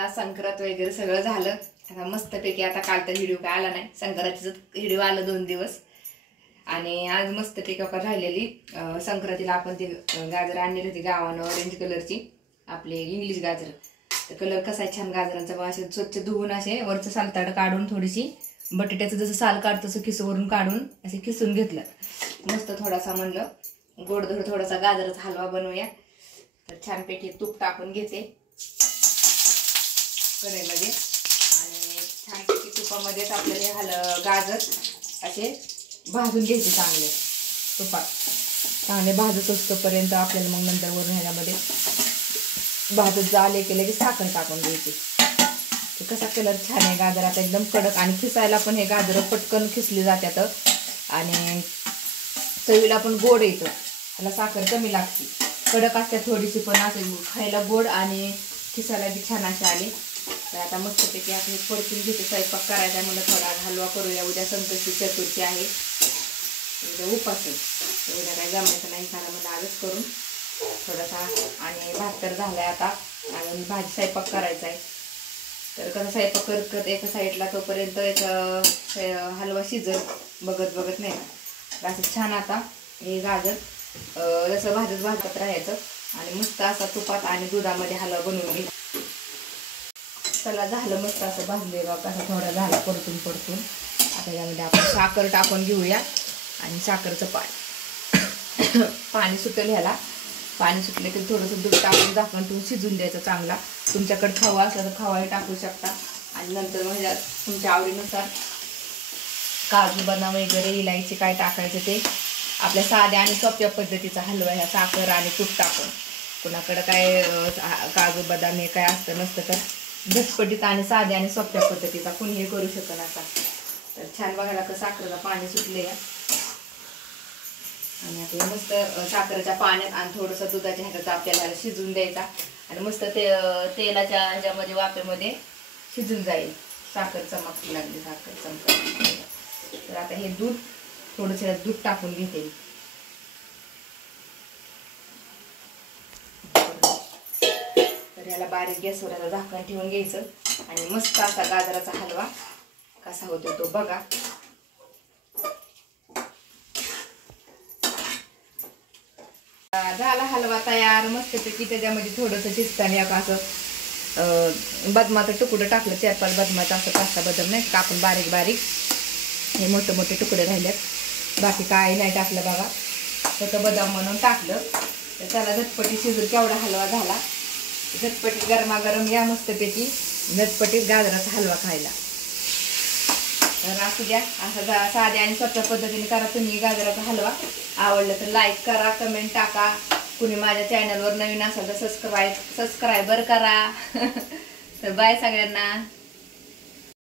आता संक्रांत वगैरे सगळं झालं. आता मस्तपैकी आता काल तर व्हिडिओ काय आला नाही, संक्रांतीचा व्हिडिओ आला 2 दिवस. आणि आज मस्तपैकी राहिलेली संक्रांतीला आपण ती गाजर आणलेली होती गावानं, ऑरेंज कलरची, आपले इंग्लिश गाजर. तर कलर कसा आहे छान गाजरांचा. बघा असे स्वच्छ धुवून असे वरचं सालताड काढून, थोडीशी बटाट्याचं जसं साल काढतो तसं खिसवरून काढून असे खिसून घेतलं. मस्त थोडासा म्हणलं गोडधोड थोडासा गाजराचा हलवा बनवूया. तर छानपैकी तूप टाकून घेते कढईमध्ये आणि छानपैकी तुपामध्येच आपल्याला गाजर असे भाजून घ्यायचे चांगले तुपात. चांगले भाजत असतोपर्यंत आपल्याला मग नंतर वरून ह्याच्यामध्ये भाजत झाले की लगेच साखर टाकून द्यायची. कसा कलर छान आहे गाजराचा, एकदम कडक. आणि खिसायला पण हे गाजर पटकन खिसली जातात आणि चवीला पण गोड येतं. ह्याला साखर कमी लागते, कडक असते थोडीशी, पण असं खायला गोड आणि खिसायला बी छान असे आले. तर आता मस्तपैकी आपण परतून घेते. स्वयंपाक करायचा म्हणलं थोडा हलवा करूया. उद्या संकष्टी चतुर्थी आहे, उद्या उपास आहे. उद्या काय जमायचं नाही खायला, मला आजच करून थोडासा. आणि भात तर झालाय आता आणि भाजी स्वयंपाक करायचा आहे. तर कसं स्वयंपाक करत एका साईडला तोपर्यंत एक हलवा शिजत बघत नाही का. असं छान आता हे गाजर जसं भाजत राहायचं आणि मस्त असा तुपात आणि दुधामध्ये हलवा बनवून घे. चला झालं मस्त असं भाजले बा, कसा थोडा झाला परतून. आता यामध्ये आपण साखर टाकून घेऊया आणि साखरचं पाणी सुटेल ह्याला. पाणी सुटले की थोडंसं दूध टाकून झाकण ठेवून शिजून द्यायचं चांगला. तुमच्याकडे खवा असला तर खवाही टाकू शकता. आणि नंतर मग ह्यात तुमच्या आवडीनुसार काजू बदाम वगैरे इलायची काय टाकायचं ते आपल्या साध्या आणि सोप्या पद्धतीचा हलवा ह्या साखर आणि तूप टाकून. कुणाकडं काय काजू बदाम हे काय असतं नसतं, तर झटपटीत आणि साध्या आणि सोप्या पद्धतीचा कुणी हे करू शकत असा. तर छान बघायला का साखरेला पाणी सुटले आणि आता मस्त साखरेच्या पाण्यात आणि थोडंसं दुधाच्या ह्याच्यात आपल्याला शिजून द्यायचा आणि मस्त तेलाच्या ह्याच्यामध्ये वाफेमध्ये शिजून जाईल. साखर चमकती लागली, साखर चमकती. तर आता हे दूध थोडंसं दूध टाकून घेते. तर याला बारीक गॅसवर झाकण ठेवून घ्यायचं आणि मस्त असा गाजराचा हलवा कसा होतो तो बघा. झाला हलवा तयार मस्तपैकी. त्याच्यामध्ये थोडंसं शिजताना असं बदामाचं तुकडं टाकलं, 4-5 बदामाचं, असं 5-6 बदाम नाही कापून बारीक बारीक, हे मोठे मोठे तुकडे राहिलेत. बाकी काय नाही टाकलं बघा, त्याचं बदाम म्हणून टाकलं. तर त्याला झटपटी शिजून केवढा हलवा झाला. झटपटीत गरमागरम या मस्तपैकी झटपटीत गाजराचा हलवा खायला. तर असू द्या, असा साध्या आणि सोप्या पद्धतीने करा तुम्ही गाजराचा हलवा. आवडलं तर लाईक करा, कमेंट टाका. कुणी माझ्या चॅनलवर नवीन असेल तर सबस्क्रायबर करा. तर बाय सगळ्यांना.